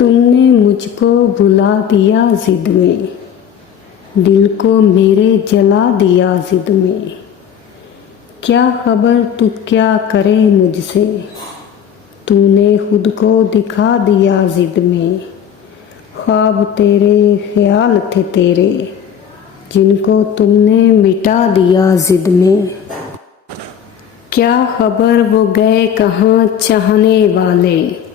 तुमने मुझको बुला दिया जिद में, दिल को मेरे जला दिया जिद में। क्या खबर तू क्या करे मुझसे, तूने खुद को दिखा दिया जिद में। ख्वाब तेरे ख्याल थे तेरे, जिनको तुमने मिटा दिया जिद में। क्या खबर वो गए कहाँ चाहने वाले,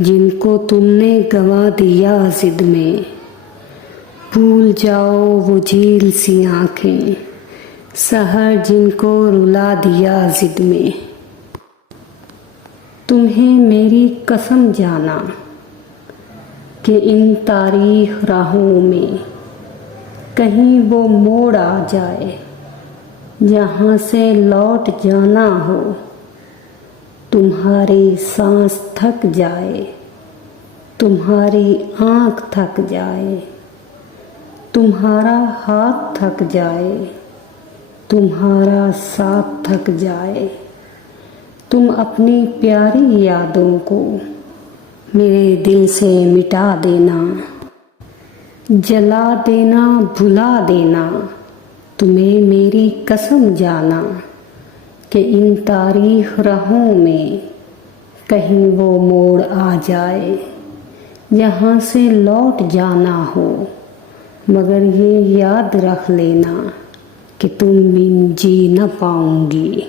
जिनको तुमने गवा दिया जिद में। भूल जाओ वो झील सी आँखें, सहर जिनको रुला दिया जिद में। तुम्हें मेरी कसम जाना कि इन तारीख राहों में कहीं वो मोड़ आ जाए, जहाँ से लौट जाना हो। तुम्हारी सांस थक जाए, तुम्हारी आँख थक जाए, तुम्हारा हाथ थक जाए, तुम्हारा साथ थक जाए। तुम अपनी प्यारी यादों को मेरे दिल से मिटा देना, जला देना, भुला देना। तुम्हें मेरी कसम जाना कि इन तारीख राहों में कहीं वो मोड़ आ जाए, जहाँ से लौट जाना हो। मगर ये याद रख लेना कि तुम बिन जी न पाऊंगी।